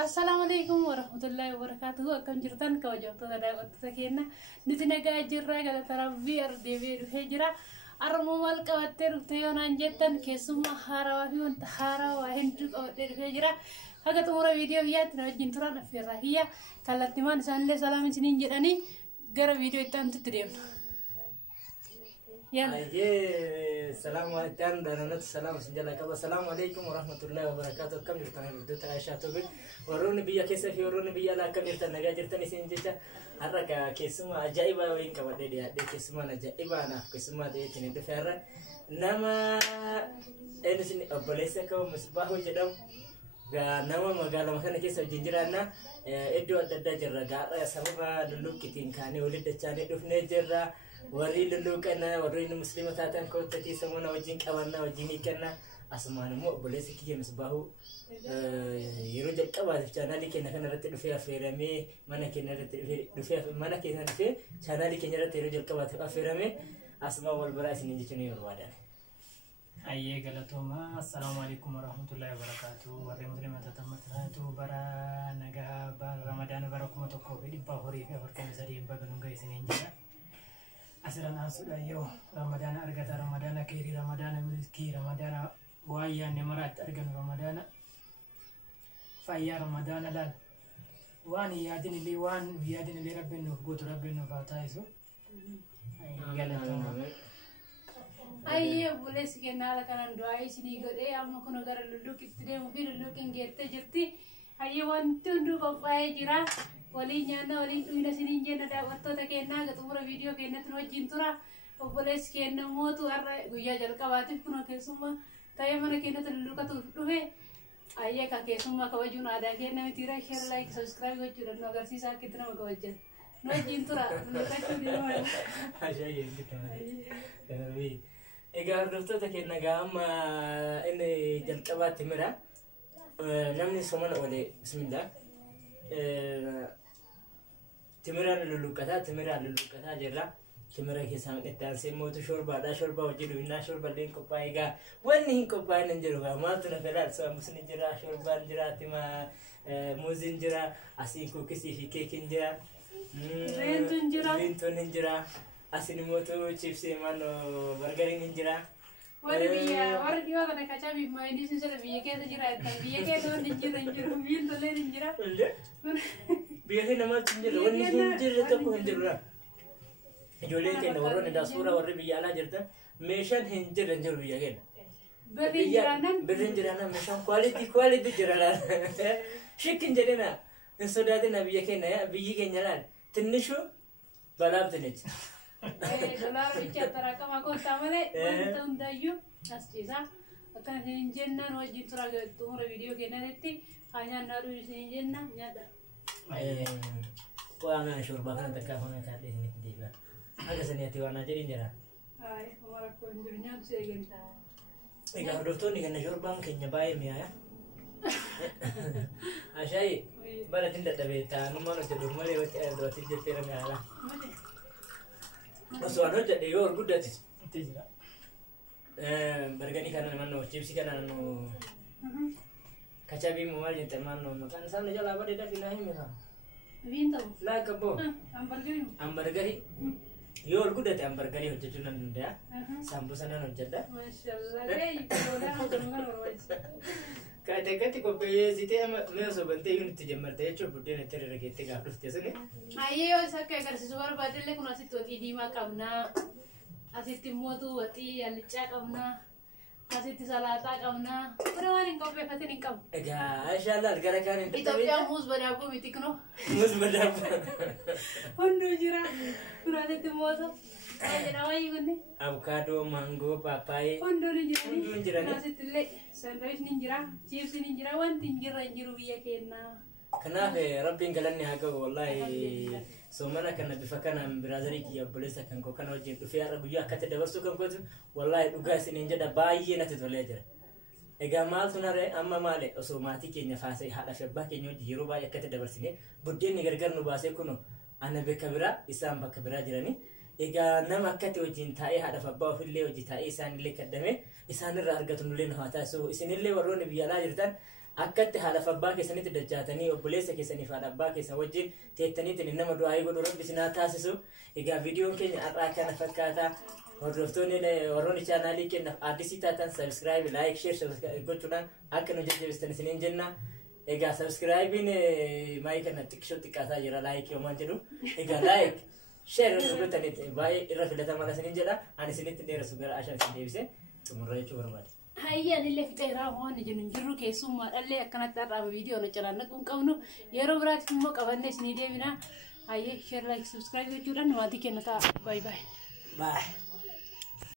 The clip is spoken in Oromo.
Assalamualaikum warahmatullahi wabarakatuh. Akkam jirtan kabajamtoota daawwattoota keenya nuti nagaa jirra galata rabbii ardeebee dhufee jira. Armoo maal qabattee dhuftee yoo naan jettan keessummaa haarawaa fi wanta haarawaa hedduu qabattee dhufee jira. Haga xumura viidiyoo biyyaatti na wajjin turan affeerraa kiyya kallattimaan isaanillee salaam isiniin jedhanii gara viidiyoo itti aantutti deemna. السلام عليكم دانات السلام سنجلك السلام عليكم ورحمة الله وبركاته كم يرتنا بدوت عائشة توبي وروني بيا كيسة في وروني بيا لا كم يرتنا جاجرتني سنجتا هركا كيسما عجائبة وين كبدي dia كيسما عجائبة أنا كيسما dia cini tu ferra nama ini sini bolehnya kau musbah jadam ga nama magala makanya kisah jinjirana itu ada jerra gara sama dulu kitingkani oleh dacane dufne jerra wari dulu kana wari muslimat hatan kau tadi semua nawajin kawan nawajin ikana asmanu mu boleh sekian musbahu yuru jat kawan channel kena kana rati dufi afirame mana kena rati dufi mana kena dufi channel kena rati yuru jat kawan afirame asma wal baras ini jicuni urwadan. Ayye galatoma assalamualaikum warahmatullahi wabarakatuh warri muslimat tatamatu bara naga bar ramadan barakum tokko bi dibba hori fi barkan sadi bagan ngai sinin jira asran asuda yo ramadan argata ramadan kiri ramadan milki ramadan waya nemarat argan ramadan fayya ramadan dal wani yadin li rabbinu goto rabbinu fataiso galatoma Ayye boleh sekenal kanan doa sini gede amma kono gara lulu kitde mungkin lulu kengete jerti ayye wantu ndu kopai jira wali nyana wali tuina sini jena da watto ta kenna ga tumura video kenna tuno jintura boleh sekenna motu arra guya jal kawati kuno kesuma tay mana kenna lulu ka tu duhe ayye ka kesuma ka wajuna ada kenna mitira share like subscribe gochura no agar sisa kitna magawajja no jintura no ka tu dia Aja ye gitu. Tapi egar dokter tak kena gama ini jalkabat timera namni soman oleh bismillah timera lulu kata jera timera kisah kita semua tu shorba wajib bina shorba link kopaiga wani kopai nanjeru gama tu nak kelar so musni jera shorba jera tima muzin jera asin kukisi fikekin jera rentun jera asini moto chips mano burgerin injira wara dia kana kaca bi mai di sini biye ke jira biye ke to injira bin to le injira biye ke nama injira wani injira to ko injira jole ke no ro da sura warre biya la jirta meshan injira biya ke berinjiranan meshan quality jiralan shikin jirina insodade na biye ke na biye ke nyalan tinishu balab tinich dolar bicara terakam aku tamane wanita undayu asjisa akan hinjenna no jitura tumura video kena netti hanya naru hinjenna nyada wana shurba kan takka hona tadi sini diba aga seniati wana jadi jera ay wara ko njurnya segenta ega doktor ni kan shurba kenya bae mi ya ashai bala tinda tabeta no mano jadi male wati do tinda tera mi ala Masuano jadi yo gudatis. tijra Bergani kana mano chipsi kana no kacabi mawal ni temano makan sana jala apa dia finahi mera. bintu La kabo ambargari yo gudati ambargari hojja tunan nda sambusana no jadda. masyaallah deh dolar mau kan warwais Kati ko pe zite me so bante yun tijamarte echo budde ne tere regete ga dufte sene. ayo sakka agar sesuatu badele kuna situ di makamna asiti motu wati alcha kamna asiti salata kamna perawan kau pe fatin kam Ega inshallah gara kan Ethiopia mus badabu mitikno mus badap. hondo jira kuna situ motu ay rawai gunne Avocado, mango, papai. hondo ni Hondo ni jira jira ni. kuna situ le sandwich ni jira chips ni jira wan tinjira jiru biya kena Kanafe rabbiin galanni haa qabu wallahi soomana kana bifa kanaan biraazarii kiyya obboleessa kan koo kana wajjin dhufee har'a guyyaa akkatti dabarsuu kan kootu wallahi dhugaa isiniin jedha baay'ee natti tolee jira. Egaa maaltu naree amma maale osoo maatii keenya faasee haadha fi abbaa keenya wajjin yeroo baay'ee akkatti dabarsine buddeenni gargar nu baasee kuno ana bakka biraa isaan bakka biraa jiranii. Egaa nama akkatti wajjin taa'ee haadha fi abbaa ofillee wajjin taa'ee isaanillee kaddame isaanirraa argatu nullee nu haa taasisu isinillee warroonni biyya alaa jirtan akkatti haala fabbaa keessanitti dachaatanii obboleessa keessanii fi haadha abbaa keessan wajjin teettaniitiin nama du'aa godhu rabbi sinaa taasisu. Egaa viidiyoon keenya har'aa kana fakkaata. Hordoftoonni warroonni chaanaalii kennaaf addisii taatan subscribe, like, share gochuudhaan akka nu jajjabeessitan isiniin jenna. Egaa subscribein maayii kana xiqqoo xiqqaataa jira like yoomaan jedhu. Egaa like, share gootanitti baay'ee irra filatamaa isiniin jedha. Ani isinitti dheeressu gara Ashaan isin deebisee xumurra jechuu barbaade. Hayya nillee fixeeraa waan jennu jirru keessummaa dhallee akkanatti har'aa viidiyoo nu calaanna kun qabnu yeroo biraatti immoo qabannee isinii deebina. Hayya share like subscribe gochuudhaan maatii kenna ta'a. Bye bye. Bye.